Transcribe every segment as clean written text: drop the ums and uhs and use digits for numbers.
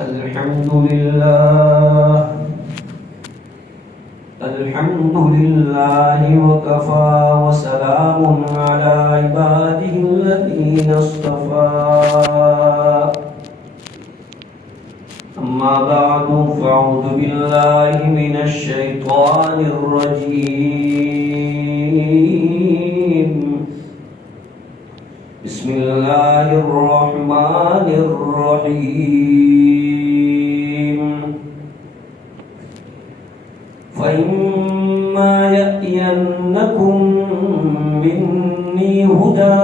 الحمد لله وكفى وسلام على عباده الذين اصطفى أما بعد فأعوذ بالله من الشيطان الرجيم بسم الله الرحمن الرحيم فإما يأتينكم مني هدى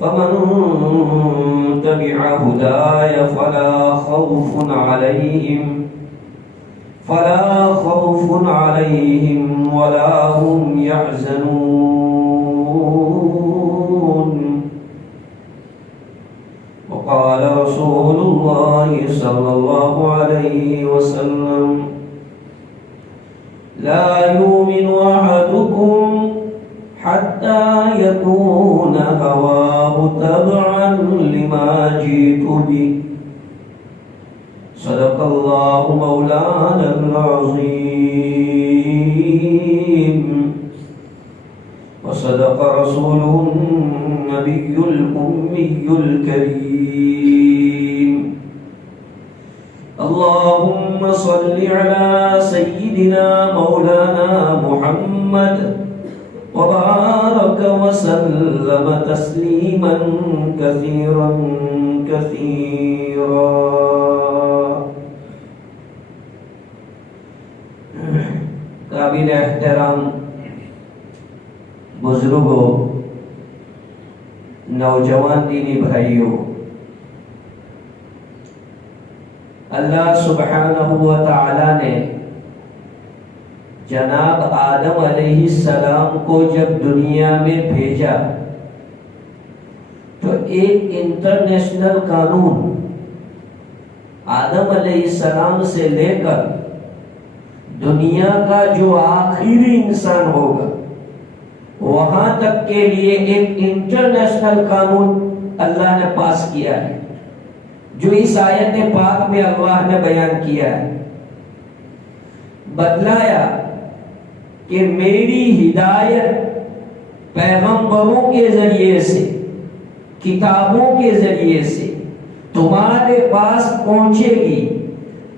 فمن تبع هداي فلا خوف عليهم ولا هم يحزنون. وقال رسول الله صلى الله عليه وسلم لا يؤمن أحدكم حتى يكون هواه تبعا لما جئت به. صدق الله مولانا العظيم وصدق رسوله النبي الأمي الكريم. اللهم صل على سيدنا مولانا محمد وبارك وسلم تسليما كثيرا كثيرا. قابل احترام بزرگوں، نوجوان دینی بھائیوں، اللہ سبحانہ و تعالی نے جناب آدم علیہ السلام کو جب دنیا میں بھیجا تو ایک انٹرنیشنل قانون آدم علیہ السلام سے لے کر دنیا کا جو آخری انسان ہوگا وہاں تک کے لیے ایک انٹرنیشنل قانون اللہ نے پاس کیا ہے، جو اس آیت پاک میں اللہ نے بیان کیا ہے. بتلایا کہ میری ہدایت پیغمبروں کے ذریعے سے، کتابوں کے ذریعے سے تمہارے پاس پہنچے گی.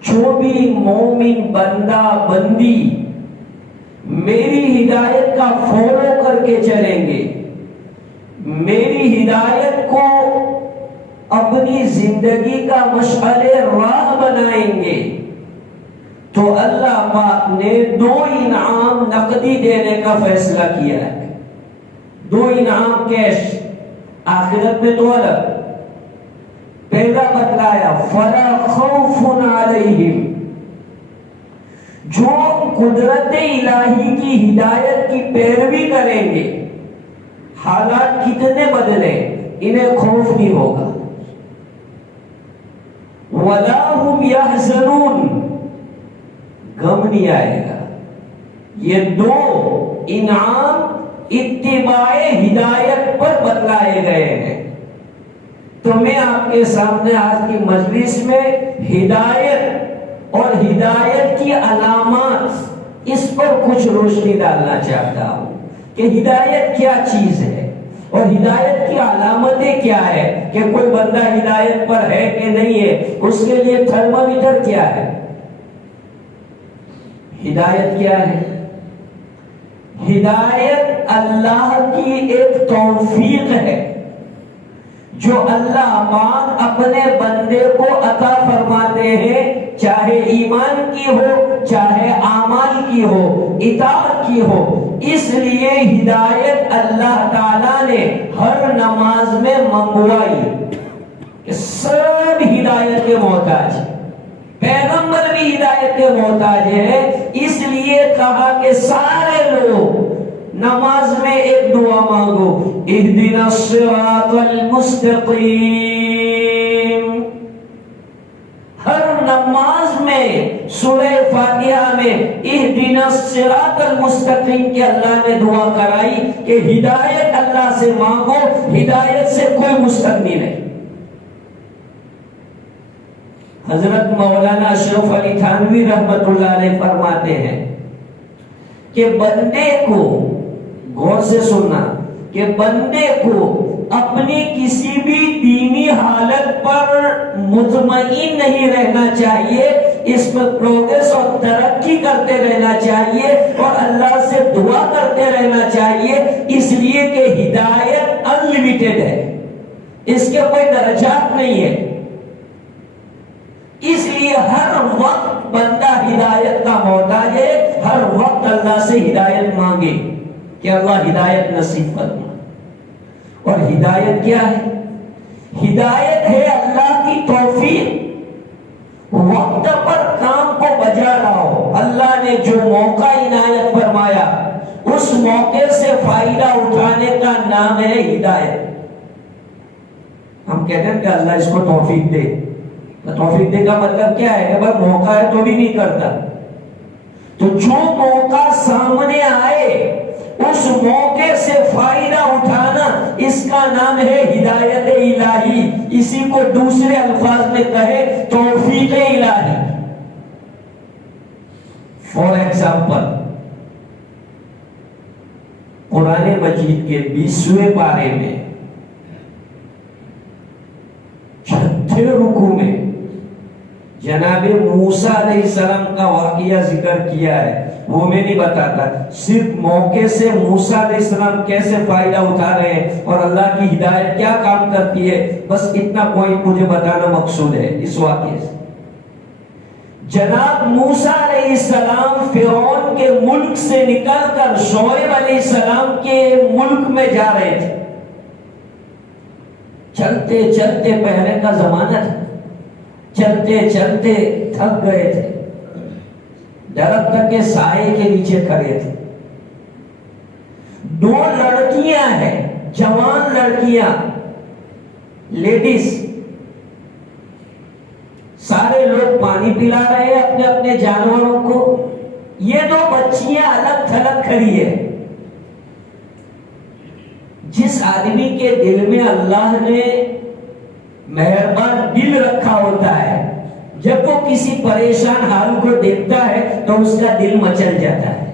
جو بھی مومن بندہ بندی میری ہدایت کا فالو کر کے چلیں گے، میری ہدایت کو اپنی زندگی کا مشعل راہ بنائیں گے، تو اللہ پاک نے 2 انعام نقدی دینے کا فیصلہ کیا ہے. 2 انعام کیش، آخرت میں تو الگ. پہلا بتلایا فلا خوف علیہم، جو قدرت الہی کی ہدایت کی پیروی کریں گے حالات کتنے بدلے انہیں خوف نہیں ہوگا. ولا هم يحزنون، غم نہیں آئے گا. یہ 2 انعام اتباع ہدایت پر بتلائے گئے ہیں. تو میں آپ کے سامنے آج کی مجلس میں ہدایت اور ہدایت کی علامات اس پر کچھ روشنی ڈالنا چاہتا ہوں کہ ہدایت کیا چیز ہے اور ہدایت کی علامتیں کیا ہے، کہ کوئی بندہ ہدایت پر ہے کہ نہیں ہے. اس کے لیے تھرمامیٹر کیا ہے؟ ہدایت کیا ہے؟ ہدایت اللہ کی ایک توفیق ہے جو اللہ پاک اپنے بندے کو عطا فرماتے ہیں، چاہے ایمان کی ہو، چاہے اعمال کی ہو، اطاعت کی ہو. اس لیے ہدایت اللہ تعالیٰ نے ہر نماز میں منگوائی کہ سب ہدایت کے محتاج ہیں، پیغمبر بھی ہدایت کے محتاج ہیں. اس لیے کہا کہ سارے لوگ نماز میں ایک دعا مانگو، اہدنا الصراط المستقیم. ہر نماز میں سورہ فاتحہ میں اہدنا الصراط المستقیم کی اللہ نے دعا کرائی کہ ہدایت اللہ سے مانگو، ہدایت سے کوئی مستغنی نہیں. حضرت مولانا اشرف علی تھانوی رحمت اللہ علیہ فرماتے ہیں کہ بندے کو، غور سے سننا، کہ بندے کو اپنی کسی بھی دینی حالت پر مطمئن نہیں رہنا چاہیے، اس میں پروگریس اور ترقی کرتے رہنا چاہیے اور اللہ سے دعا کرتے رہنا چاہیے، اس لیے کہ ہدایت انلیمیٹڈ ہے، اس کے کوئی درجات نہیں ہے، اس لیے ہر وقت بندہ ہدایت کا محتاج ہے، ہر وقت اللہ سے ہدایت مانگے کہ اللہ ہدایت نصیب فرما۔ اور ہدایت کیا ہے؟ ہدایت ہے اللہ کی توفیق، وقت پر کام کو بجا لاؤ، اللہ نے جو موقع عنایت فرمایا اس موقع سے فائدہ اٹھانے کا نام ہے ہدایت۔ ہم کہتے ہیں کہ اللہ اس کو توفیق دے، تو توفیق دے کا مطلب کیا ہے کہ بھائی موقع ہے تو بھی نہیں کرتا، تو جو موقع سامنے آئے اس موقع سے فائدہ اٹھانا، اس کا نام ہے ہدایت الہی، اسی کو دوسرے الفاظ میں کہے توفیق الہی۔ فار ایگزامپل، قرآن مجید کے 20ویں پارے میں 6 رکوع میں جناب موسیٰ علیہ السلام کا واقعہ ذکر کیا ہے، وہ میں نہیں بتاتا، صرف موقع سے موسیٰ علیہ السلام کیسے فائدہ اٹھا رہے ہیں اور اللہ کی ہدایت کیا کام کرتی ہے، بس اتنا پوائنٹ مجھے بتانا مقصود ہے اس واقعے سے۔ جناب موسیٰ علیہ السلام فرعون کے ملک سے نکل کر شعیب علیہ السلام کے ملک میں جا رہے تھے، چلتے چلتے، پہلے کا زمانہ تھا، چلتے چلتے تھک گئے تھے، درخت کے سائے کے نیچے کھڑے تھے، 2 لڑکیاں ہیں، جوان لڑکیاں، لیڈیز، سارے لوگ پانی پلا رہے ہیں اپنے اپنے جانوروں کو، یہ 2 بچیاں الگ تھلگ کھڑی ہے۔ جس آدمی کے دل میں اللہ نے مہربان دل رکھا ہوتا ہے، جب وہ کسی پریشان حال کو دیکھتا ہے تو اس کا دل مچل جاتا ہے،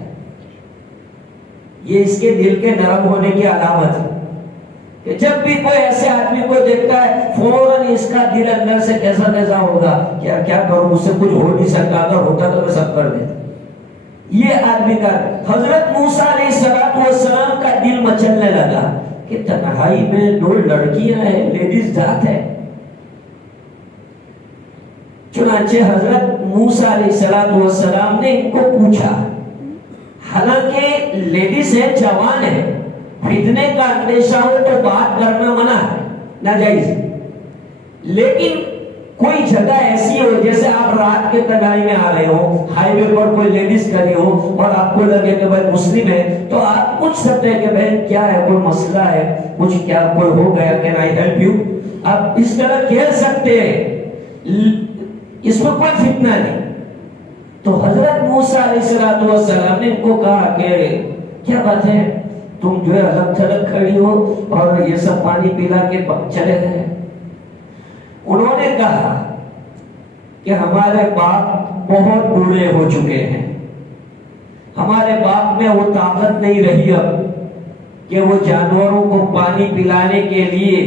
یہ اس کے دل کے نرم ہونے کی علامت ہے کہ جب بھی کوئی ایسے آدمی کو دیکھتا ہے فوراً اس کا دل اندر سے کیسا کیسا ہوگا، کیا کروں، مجھ سے کچھ ہو نہیں سکتا، اگر ہوتا تو میں سب کر دیتا۔ یہ آدمی کا، حضرت موسیٰ علیہ السلام کا دل مچلنے لگا کہ تنہائی میں 2 لڑکیاں ہیں، لیڈیز ذات ہے۔ چنانچہ حضرت موسیٰ علیہ السلام نے ان کو پوچھا، حالانکہ لیڈیز ہے، جوان ہے، فتنے کا اندیشہ ہو تو بات کرنا منع ہے، ناجائز، لیکن کوئی جگہ ایسی ہو جیسے آپ رات کے تنہائی میں آ رہے ہو، ہائی وے پر کوئی لیڈیز کھڑی ہو اور آپ کو لگے کہ بھائی مسلم ہے، تو آپ پوچھ سکتے ہیں کہ بہن کیا ہے، کوئی مسئلہ ہے، کچھ کیا کوئی ہو گیا، کین آئی ہیلپ یو، آپ اس طرح کہہ سکتے ہیں، اس میں کوئی فتنہ نہیں۔ تو حضرت موسیٰ علیہ السلام نے ان کو کہا کہ کیا بات ہے، تم جو ہے الگ تھلگ کھڑی ہو اور یہ سب پانی پلا کے چلے گئے۔ انہوں نے کہا کہ ہمارے باپ بہت بوڑھے ہو چکے ہیں، ہمارے باپ میں وہ طاقت نہیں رہی اب کہ وہ جانوروں کو پانی پلانے کے لیے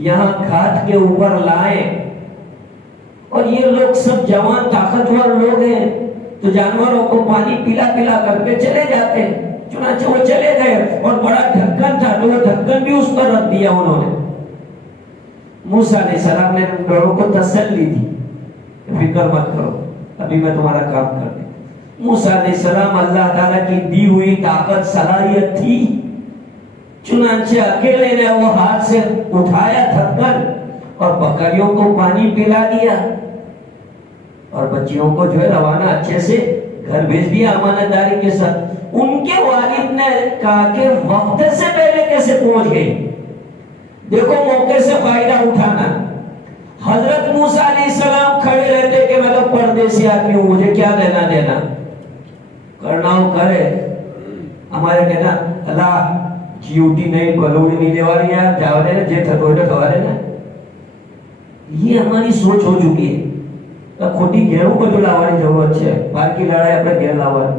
یہاں کھاد کے اوپر لائیں، اور یہ لوگ سب جوان طاقتور لوگ ہیں تو جانوروں کو پانی پلا پلا کر کے چلے جاتے ہیں۔ چنانچہ وہ چلے گئے اور بڑا ڈھکن تھا تو وہ ڈھکن بھی اس پر رکھ دیا انہوں نے۔ موسیٰ علیہ السلام نے ان لوگوں کو تسلی دی، فکر مت کرو، ابھی میں تمہارا کام کر دوں۔ موسیٰ علیہ السلام اللہ تعالیٰ کی دی ہوئی طاقت صلاحیت تھی، چنانچہ اکیلے نے وہ ہاتھ سے اٹھایا ڈھکن اور بکریوں کو پانی پلا دیا اور بچیوں کو جو ہے روانہ اچھے سے گھر بھیج دیا امانت داری کے ساتھ۔ ان کے والد نے کہا کہ وقت سے پہلے کیسے پہنچ گئی، دیکھو موقع سے فائدہ اٹھانا۔ حضرت موسیٰ علیہ السلام کھڑے رہتے کہ میں تو پردیسی آدمی ہوں، مجھے کیا لینا دینا، کرنا ہو کرے، ہمارے کہنا اللہ جیوٹی نہیں بلوڑی نہیں دیواری ہے، جاؤ دے جے تھوڑے کھوا دینا، یہ ہماری سوچ ہو چکی ہے۔ તો ખોટી ઘેરું બધું લાવવાની જરૂરત છે, બાકી લડાઈ આપણે ઘેર લાવવાની.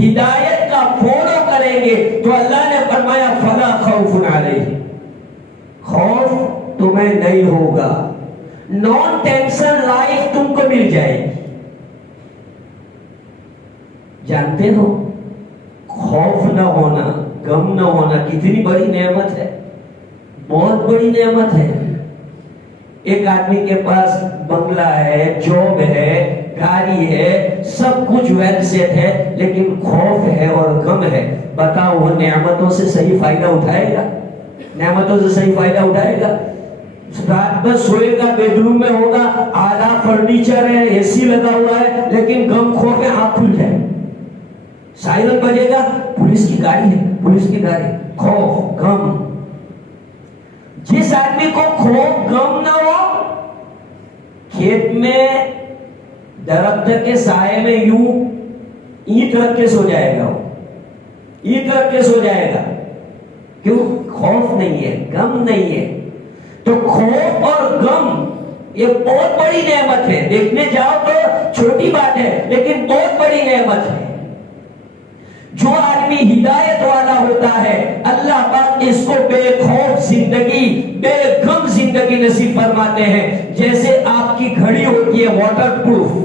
ہدایت کا فالو کریں گے، تو اللہ نے فرمایا فلا خوف علیہم، خوف تمہیں نہیں ہوگا، نان ٹینشن لائف تم کو مل جائے گی۔ جانتے ہو خوف نہ ہونا، غم نہ ہونا کتنی بڑی نعمت ہے، بہت بڑی نعمت ہے۔ ایک آدمی کے پاس بنگلہ ہے، جاب ہے، گاڑی ہے، سب کچھ ویل سیٹ ہے، لیکن خوف ہے اور غم ہے، بتاؤ وہ نعمتوں سے صحیح فائدہ اٹھائے گا؟ نعمتوں سے صحیح فائدہ اٹھائے گا؟ رات میں سوئے گا، بیڈ روم میں ہوگا، آدھا فرنیچر ہے، اے سی لگا ہوا ہے، لیکن غم خوف ہے، آنکھ کھل جائے، سائرن بجے گا، پولیس کی گاڑی ہے، پولیس کی گاڑی، خوف غم۔ جس آدمی کو خوف غم نہ ہو، کھیت میں درخت کے سائے میں یوں اینٹ رکھ کے سو جائے گا، وہ اینٹ رکھ کے سو جائے گا، کیوں؟ خوف نہیں ہے، غم نہیں ہے۔ تو خوف اور غم یہ بہت بڑی نعمت ہے، دیکھنے جاؤ تو چھوٹی بات ہے لیکن بہت بڑی نعمت ہے۔ جو آدمی ہدایت والا ہوتا ہے، اللہ پاک اس کو بے خوف زندگی، بے غم زندگی نصیب فرماتے ہیں۔ جیسے آپ کی گھڑی ہوتی ہے واٹر پروف،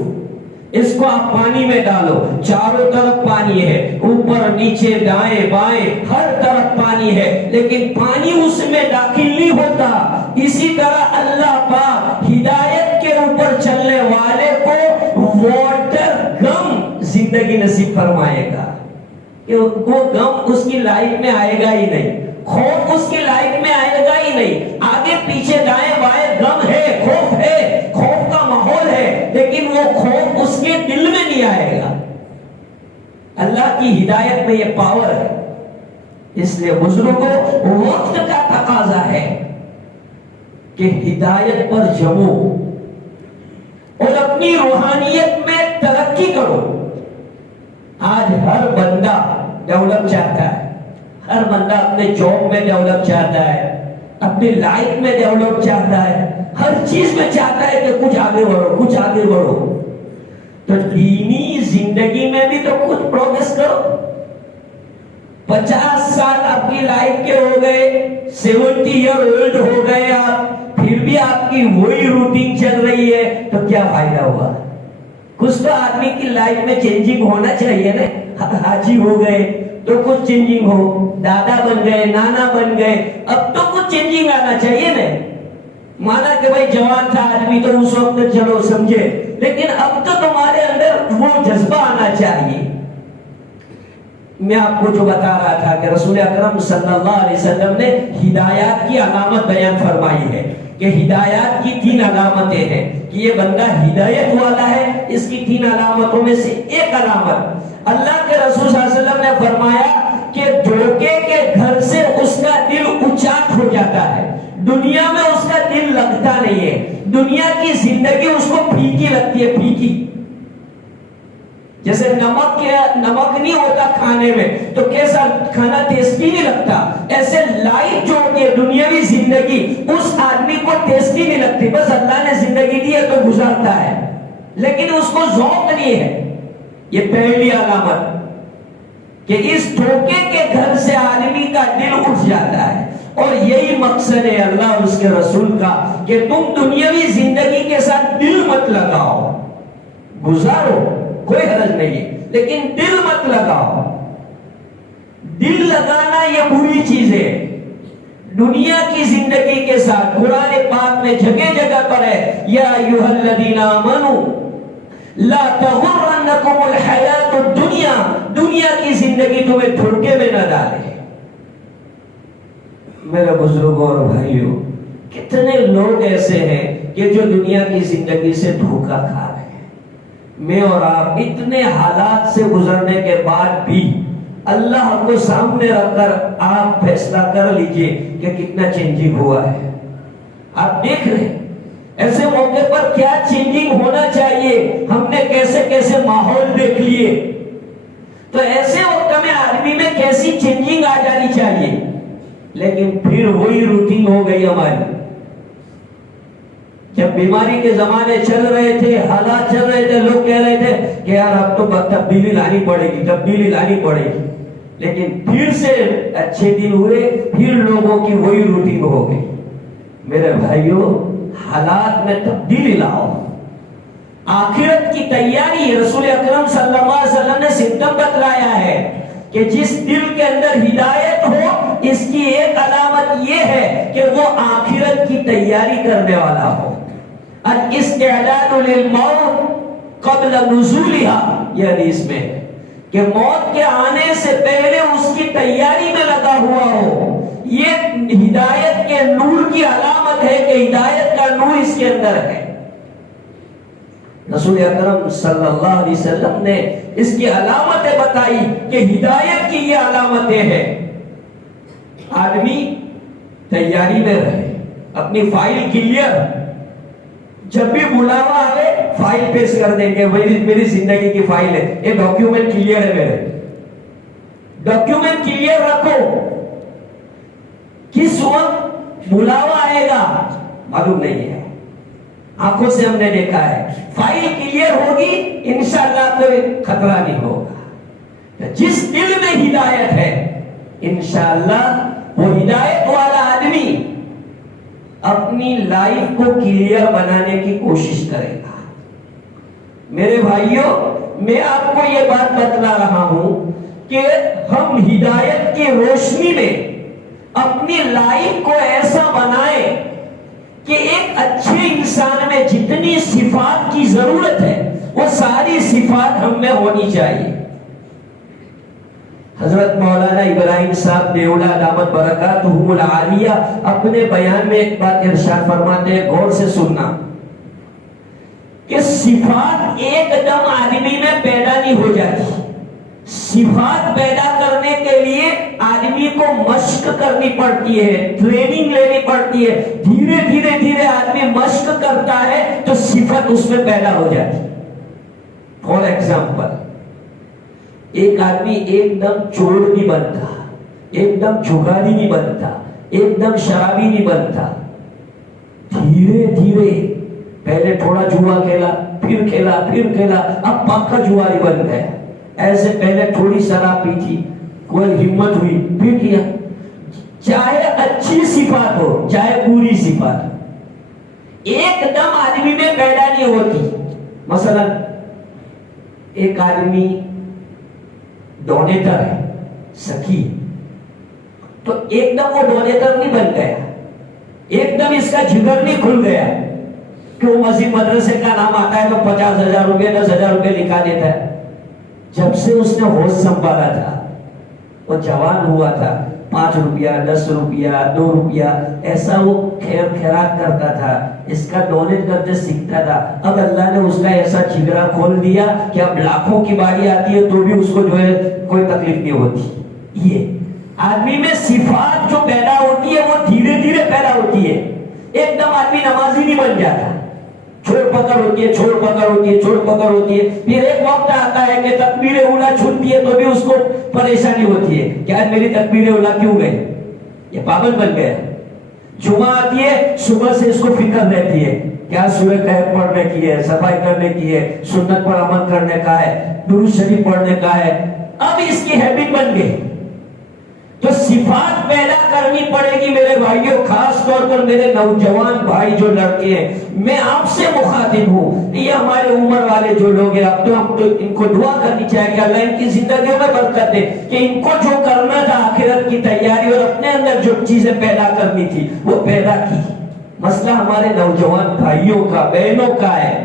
اس کو آپ پانی میں ڈالو، چاروں طرف پانی ہے، اوپر نیچے دائیں بائیں ہر طرف پانی ہے، لیکن پانی اس میں داخل نہیں ہوتا۔ اسی طرح اللہ پاک ہدایت کے اوپر چلنے والے کو واٹر غم زندگی نصیب فرمائے گا، کہ وہ غم اس کی لائف میں آئے گا ہی نہیں، خوف اس کی لائف میں آئے گا ہی نہیں۔ آگے پیچھے دائیں بائیں غم ہے، خوف کا ماحول ہے، لیکن وہ خوف اس کے دل میں نہیں آئے گا۔ اللہ کی ہدایت میں یہ پاور ہے۔ اس لیے بزرگوں، وقت کا تقاضا ہے کہ ہدایت پر جمو اور اپنی روحانیت میں ترقی کرو۔ آج ہر بندہ ڈیولپ چاہتا ہے، ہر بندہ اپنے جاب میں ڈیولپ چاہتا ہے، اپنی لائف میں ڈیولپ چاہتا ہے، ہر چیز میں چاہتا ہے کہ کچھ آگے بڑھو، کچھ آگے بڑھو۔ تو دینی زندگی میں بھی تو کچھ پروگریس کرو۔ 50 سال آپ کی لائف کے ہو گئے، 70 ایئر اولڈ ہو گئے آپ، پھر بھی آپ کی وہی روٹین چل رہی ہے، تو کیا فائدہ ہوا؟ کچھ تو آدمی کی لائف میں چینجنگ ہونا چاہیے نا۔ حاجی ہو گئے تو کچھ چینجنگ ہو، دادا بن گئے، نانا بن گئے، اب تو کچھ چینجنگ آنا چاہیے نا۔ مانا کہ بھائی جوان تھا آدمی تو اس وقت چلو سمجھے، لیکن اب تو تمہارے اندر وہ جذبہ آنا چاہیے۔ میں آپ کو جو بتا رہا تھا کہ رسول اکرم صلی اللہ علیہ وسلم نے ہدایات کی علامت بیان فرمائی ہے کہ ہدایات کی 3 علامتیں ہیں کہ یہ بندہ ہدایت والا ہے۔ اس کی 3 علامتوں میں سے ایک علامت، اللہ کے رسول صلی اللہ علیہ وسلم نے فرمایا کہ دھوکے کے گھر سے اس کا دل اچاٹ ہو جاتا ہے، دنیا میں اس کا دل لگتا نہیں ہے، دنیا کی زندگی اس کو پھیکی لگتی ہے، پھیکی۔ جیسے نمک نہیں ہوتا کھانے میں تو کیسا کھانا ٹیسٹی نہیں لگتا، ایسے لائف جو ہوتی ہے دنیاوی زندگی اس آدمی کو ٹیسٹی نہیں لگتی، بس اللہ نے زندگی دی ہے تو گزارتا ہے، لیکن اس کو ذوق نہیں ہے۔ یہ پہلی علامت کہ اس دھوکے کے گھر سے آدمی کا دل اٹھ جاتا ہے، اور یہی مقصد ہے اللہ اور اس کے رسول کا کہ تم دنیاوی زندگی کے ساتھ دل مت لگاؤ، گزارو کوئی حرج نہیں ہے، لیکن دل مت لگاؤ۔ دل لگانا یہ بری چیز ہے دنیا کی زندگی کے ساتھ۔ قرآن پاک میں جگہ جگہ پر ہے یا ایھا الذین آمنوا لا تغرنکم الحیات الدنیا، دنیا کی زندگی تمہیں دھوکے میں نہ ڈالے۔ میرے بزرگوں اور بھائیوں، کتنے لوگ ایسے ہیں کہ جو دنیا کی زندگی سے دھوکا کھا رہے ہیں۔ میں اور آپ اتنے حالات سے گزرنے کے بعد بھی اللہ کو سامنے رکھ کر آپ فیصلہ کر لیجئے کہ کتنا چینجنگ ہوا ہے۔ آپ دیکھ رہے ہیں ایسے موقع پر کیا چینجنگ ہونا چاہیے، ہم نے کیسے کیسے ماحول دیکھ لیے، تو ایسے وقت میں آدمی میں کیسی چینجنگ آ جانی چاہیے، لیکن پھر وہی روٹین ہو گئی ہماری۔ جب بیماری کے زمانے چل رہے تھے، حالات چل رہے تھے، لوگ کہہ رہے تھے کہ یار اب تو تبدیلی لانی پڑے گی، تبدیلی لانی پڑے گی. لیکن پھر سے اچھے دن ہوئے، پھر لوگوں کی وہی روٹین ہو گئی. میرے بھائیوں، حالات میں تبدیلی لاؤ. آخرت کی تیاری رسول اکرم صلی اللہ علیہ وسلم نے سمٹم بتلایا ہے کہ جس دل کے اندر ہدایت ہو، اس کی ایک علامت یہ ہے کہ وہ آخرت کی تیاری کرنے والا ہو. الاستعداد للموت قبل نزولها، یہ حدیث میں کہ موت کے آنے سے پہلے اس کی تیاری میں لگا ہوا ہو. یہ ہدایت کے نور کی علامت ہے کہ ہدایت کا نور اس کے اندر ہے. رسول اکرم صلی اللہ علیہ وسلم نے اس کی علامتیں بتائی کہ ہدایت کی یہ علامتیں ہیں. آدمی تیاری میں رہے، اپنی فائل کلیئر، جب بھی بلاوا آئے فائل پیش کر دیں گے، میری زندگی کی فائل ہے، یہ ڈاکیومنٹ کلیئر ہے، میرے ڈاکیومنٹ کلیئر رکھو. کس وقت بلاوا آئے گا معلوم نہیں ہے، آنکھوں سے ہم نے دیکھا ہے. فائل کلیئر ہوگی انشاءاللہ کوئی خطرہ نہیں ہوگا. جس دل میں ہدایت ہے انشاءاللہ وہ ہدایت والا آدمی اپنی لائف کو کلیئر بنانے کی کوشش کرے گا. میرے بھائیوں، میں آپ کو یہ بات بتلا رہا ہوں کہ ہم ہدایت کی روشنی میں اپنی لائف کو ایسا بنائیں کہ ایک اچھے انسان میں جتنی صفات کی ضرورت ہے وہ ساری صفات ہم میں ہونی چاہیے. حضرت مولانا ابراہیم صاحب دیولا دامت برکاتہم العالیہ اپنے بیان میں ایک بات ارشاد فرماتے ہیں، غور سے سننا، کہ صفات ایک دم آدمی میں پیدا نہیں ہو جاتی. صفات پیدا کرنے کے لیے آدمی کو مشق کرنی پڑتی ہے، ٹریننگ لینی پڑتی ہے. دھیرے دھیرے دھیرے آدمی مشق کرتا ہے تو صفت اس میں پیدا ہو جاتی. فار ایگزامپل، ایک آدمی ایک دم چور نہیں بنتا، ایک دم جھگاری نہیں بنتا، ایک دم شرابی نہیں بنتا. دھیرے دھیرے پہلے تھوڑا جوا کھیلا، پھر کھیلا، پھر کھیلا، اب پکا جواری بن گیا. ایسے پہلے تھوڑی شراب پی تھی، کوئی ہمت ہوئی، پھر کیا. چاہے اچھی صفات ہو چاہے بری صفات، ایک دم آدمی میں پیدا نہیں ہوتی. مثلا ایک آدمی ڈونیٹر ہے، سخی، تو ایک دم وہ ڈونیٹر نہیں بن گیا، ایک دم اس کا جگر نہیں کھل گیا کہ وہ مسجد مدرسے کا نام آتا ہے تو 50,000 روپے 10,000 روپے لکھا دیتا ہے. جب سے اس نے ہوش سنبھالا تھا، وہ جوان ہوا تھا، 5 روپیہ 10 روپیہ 2 روپیہ ایسا وہ خیر خیرات کرتا تھا، اس کا ڈونیٹ کرتے سیکھتا تھا. اب اللہ نے اس کا ایسا جگرا کھول دیا کہ اب لاکھوں کی باری آتی ہے تو بھی اس کو جو ہے کوئی تکلیف نہیں ہوتی. یہ آدمی میں صفات جو پیدا ہوتی ہے وہ دھیرے دھیرے پیدا ہوتی ہے. ایک دم آدمی نمازی نہیں بن جاتا، چھوڑ پکڑ ہوتی ہے، چھوڑ پکڑ ہوتی ہے، چھوڑ پکڑ ہوتی ہے. پھر ایک وقت آتا ہے کہ تکبیر اولا چھوٹتی ہے تو بھی اس کو پریشانی ہوتی ہے کہ آج میری تکبیر اولا کیوں گئی، یہ پاگل بن گیا. جمعہ آتی ہے، صبح سے اس کو فکر رہتی ہے کیا سورہ کہف پڑھنے کی ہے، صفائی کرنے کی ہے، سنت پر عمل کرنے کا ہے، درود شریف پڑھنے کا ہے. اب اس کی ہیبٹ بن گئی. تو صفات پیدا کرنی پڑے گی میرے بھائیوں. خاص طور پر میرے نوجوان بھائی جو لڑکے ہیں، میں آپ سے مخاطب ہوں. یہ ہمارے عمر والے جو لوگ ہیں، اب تو ہم تو ان کو دعا کرنی چاہیے کہ اللہ ان کی زندگیوں میں برکت دے، کہ ان کو جو کرنا تھا آخرت کی تیاری اور اپنے اندر جو چیزیں پیدا کرنی تھی وہ پیدا کی. مسئلہ ہمارے نوجوان بھائیوں کا، بہنوں کا ہے،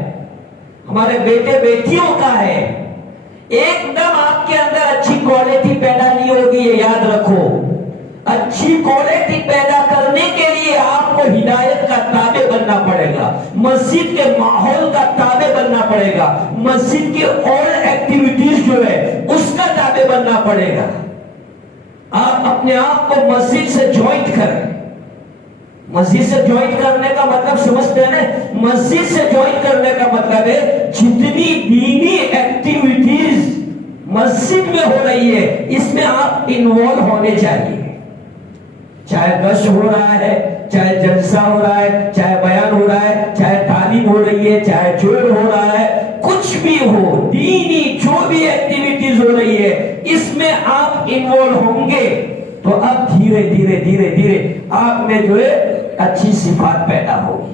ہمارے بیٹے بیٹیوں کا ہے. ایک دم آپ کے اندر اچھی کوالٹی پیدا نہیں ہوگی، یہ یاد رکھو. اچھی کوالٹی پیدا کرنے کے لیے آپ کو ہدایت کا تابع بننا پڑے گا، مسجد کے ماحول کا تابع بننا پڑے گا، مسجد کی اور ایکٹیویٹیز جو ہے اس کا تابع بننا پڑے گا. آپ اپنے آپ کو مسجد سے جوائنٹ کریں. مسجد سے جوائنٹ کرنے کا مطلب سمجھتے ہیں نا؟ مسجد سے جوائنٹ کرنے کا مطلب ہے جتنی دینی ایکٹیویٹیز مسجد میں ہو رہی ہے اس میں آپ انوالو ہونے چاہیے. چاہے گشت ہو رہا ہے، چاہے جلسہ ہو رہا ہے، چاہے بیان ہو رہا ہے، چاہے دھیرے دھیرے دھیرے دھیرے آپ میں جو ہے اچھی صفات پیدا ہوگی.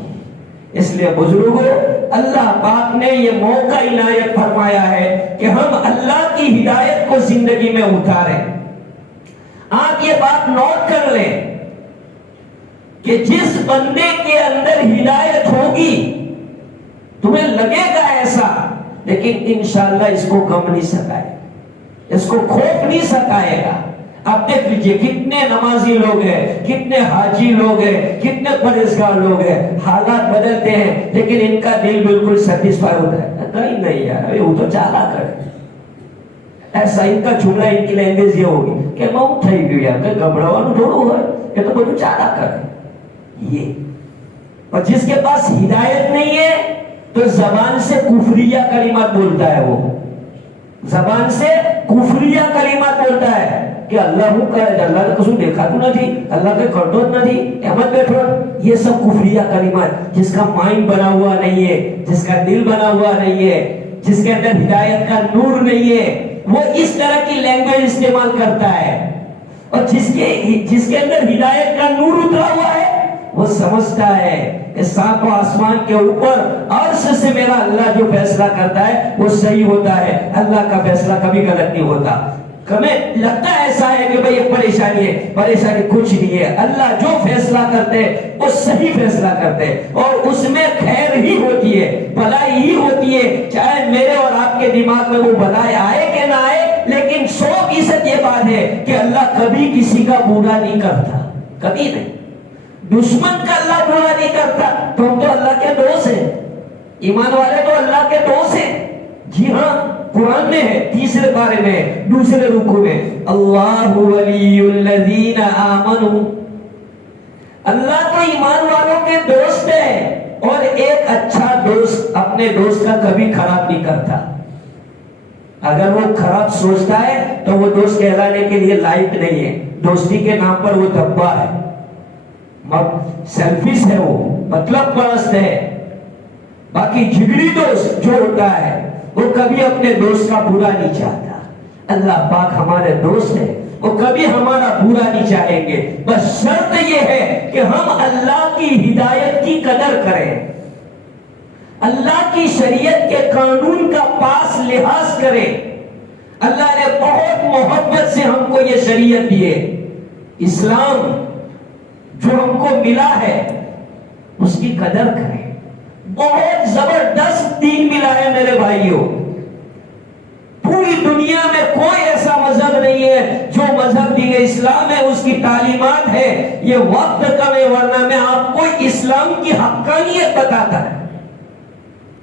اس لیے بزرگوں، اللہ پاک نے یہ موقع عنایت فرمایا ہے کہ ہم اللہ کی ہدایت کو زندگی میں اتاریں. آپ یہ بات نوٹ کر لیں کہ جس بندے کے اندر ہدایت ہوگی تمہیں لگے گا ایسا، لیکن انشاءاللہ اس کو غم نہیں ستائے، اس کو خوف نہیں ستائے گا. آپ دیکھ لیجئے کتنے نمازی لوگ ہیں، کتنے حاجی لوگ ہیں، کتنے پرہیزگار لوگ ہیں، حالات بدلتے ہیں لیکن ان کا دل بالکل سیٹسفائی ہوتا ہے. کہیں نہیں یار، وہ تو چالاک ہے. ایسا ان کا جملہ، ان کی لینگویج یہ ہوگی کہ میں اٹھائی گئی یار، کہ گھبراؤں تھوڑو ہے، یہ تو بڑا چالاک ہے. یہ اور جس کے پاس ہدایت نہیں ہے تو زبان سے کفریہ کلمات بولتا ہے، وہ زبان سے کفریہ کلمات بولتا ہے کہ اللہ ہوں کا ہے، اللہ نے کسو دیکھا تو نہ تھی، اللہ کے کردوت نہ تھی، احمد بیٹھو. یہ سب کفریہ کلمات. جس کا مائنڈ بنا ہوا نہیں ہے، جس کا دل بنا ہوا نہیں ہے، جس کے اندر ہدایت کا نور نہیں ہے، وہ اس طرح کی لینگویج استعمال کرتا ہے. اور جس کے اندر ہدایت کا نور اترا ہوا ہے وہ سمجھتا ہے کہ سات و آسمان کے اوپر عرش سے میرا اللہ جو فیصلہ کرتا ہے وہ صحیح ہوتا ہے، اللہ کا فیصلہ کبھی غلط نہیں ہوتا. ہمیں لگتا ایسا ہے کہ بھئی یہ پریشانی ہے، پریشانی کچھ نہیں ہے. اللہ جو فیصلہ کرتے وہ صحیح فیصلہ کرتے اور اس میں خیر ہی ہوتی ہے، بھلائی ہی ہوتی ہے. چاہے میرے اور آپ کے دماغ میں وہ بھلائی آئے کہ نہ آئے، لیکن 100% یہ بات ہے کہ اللہ کبھی کسی کا برا نہیں کرتا، کبھی نہیں. دشمن کا اللہ برا نہیں کرتا. تو ہم تو اللہ کے دوست ہیں، ایمان والے تو اللہ کے دوست ہیں. جی ہاں، قرآن میں ہے، تیسرے بارے میں، دوسرے رکوع میں، اللہ ولی الذین آمنوا. اللہ تو ایمان والوں کے دوست ہے، اور ایک اچھا دوست اپنے دوست کا کبھی خراب نہیں کرتا. اگر وہ خراب سوچتا ہے تو وہ دوست کہلانے کے لیے لائق نہیں ہے. دوستی کے نام پر وہ دبا ہے، سیلفش ہے، وہ مطلب پرست ہے. باقی جگری دوست جو ہوتا ہے وہ کبھی اپنے دوست کا برا نہیں چاہتا. اللہ پاک ہمارے دوست ہے، وہ کبھی ہمارا برا نہیں چاہیں گے. بس شرط یہ ہے کہ ہم اللہ کی ہدایت کی قدر کریں، اللہ کی شریعت کے قانون کا پاس لحاظ کریں. اللہ نے بہت محبت سے ہم کو یہ شریعت دی ہے. اسلام جو ہم کو ملا ہے اس کی قدر کریں. بہت زبردست دین ملا ہے میرے بھائیوں. پوری دنیا میں کوئی ایسا مذہب نہیں ہے جو مذہب دین اسلام ہے اس کی تعلیمات ہے. یہ وقت کم ہے، ورنہ میں آپ کو اسلام کی حقانیت بتاتا ہے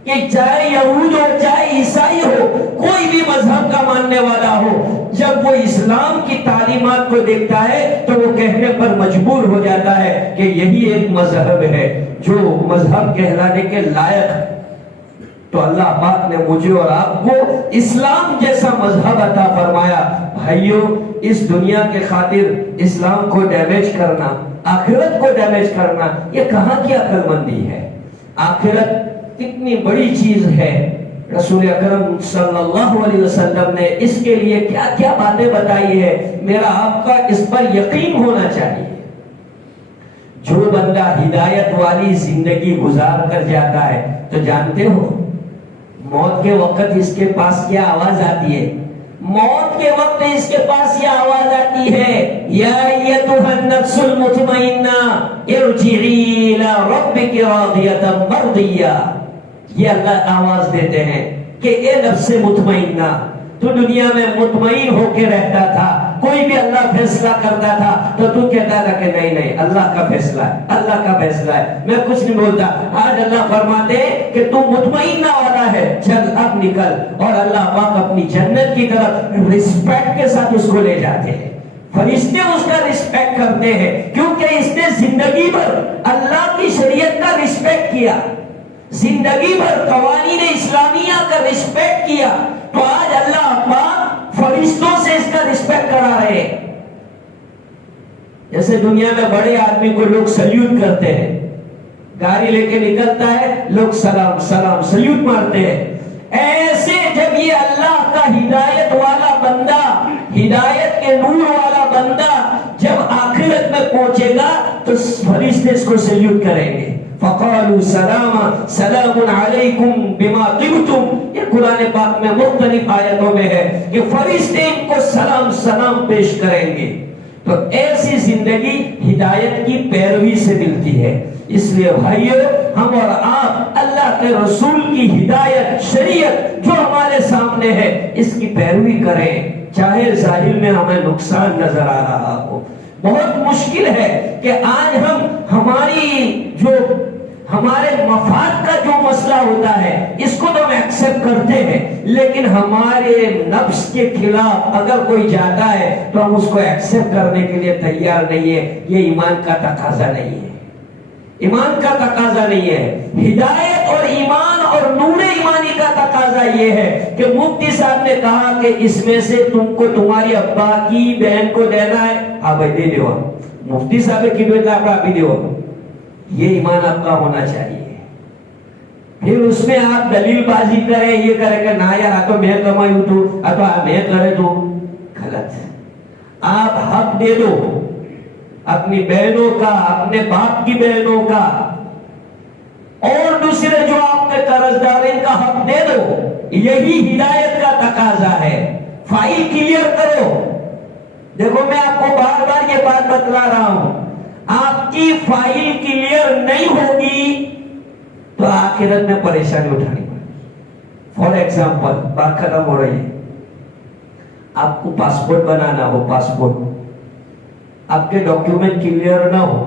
کہ چاہے یہود ہو چاہے عیسائی ہو، کوئی بھی مذہب کا ماننے والا ہو، جب وہ اسلام کی تعلیمات کو دیکھتا ہے تو وہ کہنے پر مجبور ہو جاتا ہے کہ یہی ایک مذہب ہے جو مذہب کہلانے کے لائق ہے. تو اللہ پاک نے مجھے اور آپ کو اسلام جیسا مذہب عطا فرمایا. بھائیو، اس دنیا کے خاطر اسلام کو ڈیمیج کرنا، آخرت کو ڈیمیج کرنا، یہ کہاں کی عقل مندی ہے؟ آخرت کتنی بڑی چیز ہے. رسول اکرم صلی اللہ علیہ وسلم نے اس کے لیے کیا کیا باتیں بتائی ہے. میرا آپ کا اس پر یقین ہونا چاہیے. جو بندہ ہدایت والی زندگی گزار کر جاتا ہے تو جانتے ہو موت کے وقت اس کے پاس کیا آواز آتی ہے؟ موت کے وقت اس کے پاس یہ آواز آتی ہے، یا ایتھا النفس المطمئنہ ارجعی الی ربک راضیۃ مرضیہ. یہ اللہ آواز دیتے ہیں کہ اے نفس مطمئنہ، تو دنیا میں مطمئن ہو کے رہتا تھا، کوئی بھی اللہ فیصلہ کرتا تھا تو کہتا تھا کہ نہیں نہیں اللہ کا فیصلہ ہے، اللہ کا فیصلہ ہے، میں کچھ نہیں بولتا. آج اللہ فرماتے کہ تو مطمئنہ والا ہے، چل اب نکل. اور اللہ پاک اپنی جنت کی طرف رسپیکٹ کے ساتھ اس کو لے جاتے ہیں. فرشتے اس کا رسپیکٹ کرتے ہیں کیونکہ اس نے زندگی بھر اللہ کی شریعت کا رسپیکٹ کیا، زندگی بھر قوانین اسلامیہ کا رسپیکٹ کیا. تو آج اللہ پاک فرشتوں سے اس کا رسپیکٹ کرا رہے ہیں. جیسے دنیا میں بڑے آدمی کو لوگ سلیوٹ کرتے ہیں، گاڑی لے کے نکلتا ہے لوگ سلام سلام سلیوٹ مارتے ہیں. ایسے جب یہ اللہ کا ہدایت والا بندہ، ہدایت کے نور والا بندہ جب آخرت میں پہنچے گا تو فرشتے اس کو سلیوٹ کریں گے. فقالوا سلاما سلام علیکم بما طبتم. یہ قرآن پاک میں مختلف آیتوں میں ہے کہ فرشتے ان کو سلام سلام پیش کریں گے. تو ایسی زندگی ہدایت کی پیروی سے ملتی ہے. اس لیے بھائیو ہم اور آپ اللہ کے رسول کی ہدایت شریعت جو ہمارے سامنے ہے اس کی پیروی کریں, چاہے ظاہر میں ہمیں نقصان نظر آ رہا ہو. بہت مشکل ہے کہ آج ہم ہمارے مفاد کا جو مسئلہ ہوتا ہے اس کو تو ہم ایکسپٹ کرتے ہیں, لیکن ہمارے نفس کے خلاف اگر کوئی جاتا ہے تو ہم اس کو ایکسپٹ کرنے کے لیے تیار نہیں ہے. یہ ایمان کا تقاضا نہیں ہے, ایمان کا تقاضا نہیں ہے. ہدایت اور ایمان اور نور ایمانی کا تقاضا یہ ہے کہ مفتی صاحب نے کہا کہ اس میں سے تم کو تمہاری ابا کی بہن کو دینا ہے, ہاں بھائی دے دو. مفتی صاحب کی بیٹا آپ کا بھی دو. یہ ایمان آپ کا ہونا چاہیے. پھر اس میں آپ دلیل بازی کریں, یہ کریں کہ نہ یار تو میں کمائی تو میں کرے تو غلط. آپ حق دے دو اپنی بہنوں کا, اپنے باپ کی بہنوں کا, اور دوسرے جو آپ کے قرض دار ان کا حق دے دو. یہی ہدایت کا تقاضا ہے. فائل کلیئر کرو. دیکھو میں آپ کو بار بار یہ بات بتلا رہا ہوں, آپ کی فائل کلیئر نہیں ہوگی تو آخرت میں پریشانی اٹھانی پڑے. فار ایگزامپل بات ختم ہو رہی ہے, آپ کو پاسپورٹ بنانا ہو, پاسپورٹ آپ کے ڈاکیومنٹ کلیئر نہ ہو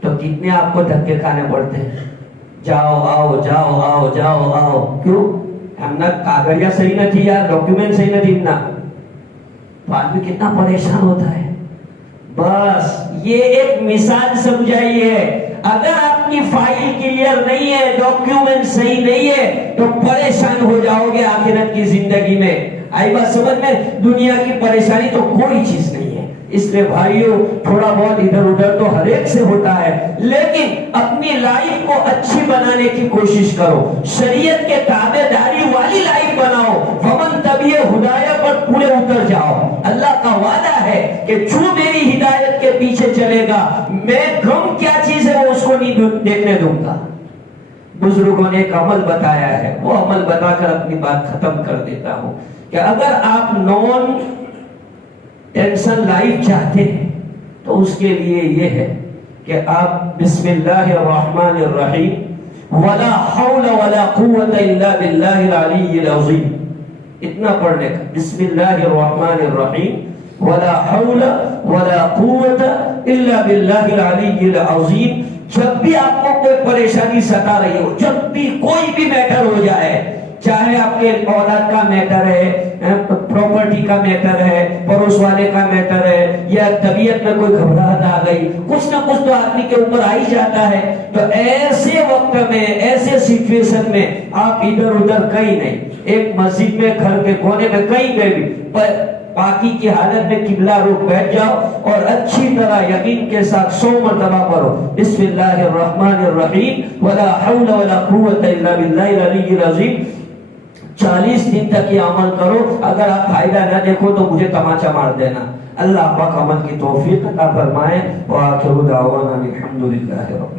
تو کتنے آپ کو دھکے کھانے پڑتے ہیں. جاؤ آؤ جاؤ آؤ جاؤ آؤ. کیوں؟ ہم نا کاغذیاں صحیح نہ تھی یا ڈاکیومنٹ صحیح نہ تھی نا, تو آدمی کتنا پریشان ہوتا ہے. بس یہ ایک مثال سمجھائیے. اگر آپ کی فائل کلیئر نہیں ہے, ڈاکیومنٹ صحیح نہیں ہے تو پریشان ہو جاؤ گے آخرت کی زندگی میں. آئی بات سمجھ میں؟ دنیا کی پریشانی تو کوئی چیز نہیں ہے. اس لیے بھائیو تھوڑا بہت ادھر ادھر تو ہر ایک سے ہوتا ہے, لیکن اپنی لائف کو اچھی بنانے کی کوشش کرو. شریعت کے تابع داری والی لائف بناؤ. فمن تبع ہدایہ پر پورے اتر جاؤ. اللہ کا وعدہ ہے کہ جو میری ہدایت کے پیچھے چلے گا میں غم کیا چیز ہے وہ اس کو نہیں دیکھنے دوں گا. بزرگوں نے ایک عمل بتایا ہے, وہ عمل بتا کر اپنی بات ختم کر دیتا ہوں کہ اگر آپ نون ٹینشن لائف چاہتے ہیں تو اس کے لیے یہ ہے کہ آپ بسم اللہ الرحمن الرحیم ولا حول ولا قوت الا باللہ العلی العظیم اتنا پڑھنے کا. بسم اللہ الرحمن الرحیم ولا حول ولا قوت الا باللہ العلی العظیم. جب بھی آپ کو کوئی پریشانی ستا رہی ہو, جب بھی کوئی بھی میٹر ہو جائے, چاہے آپ کے اولاد کا میٹر ہے, پراپرٹی کا میٹر ہے, پڑوس والے کا میٹر ہے, یا طبیعت میں کوئی گھبراہٹ آ گئی, کچھ نہ کچھ تو آدمی کے اوپر آ ہی جاتا ہے, تو ایسے وقت میں, ایسے سچویشن میں آپ ادھر ادھر کہیں نہیں, ایک مسجد میں, گھر کے کونے میں, کہیں پہ بھی پاکی کی حالت میں قبلہ رخ بیٹھ جاؤ اور اچھی طرح یقین کے ساتھ 100 مرتبہ پڑھو بسم اللہ الرحمن الرحیم ولا حول ولا قوت الا باللہ العلی العظیم. 40 دن تک یہ عمل کرو. اگر آپ فائدہ نہ دیکھو تو مجھے تماچا مار دینا. اللہ پاک عمل کی توفیق عطا فرمائے. وآخر دعوانا الحمدللہ رب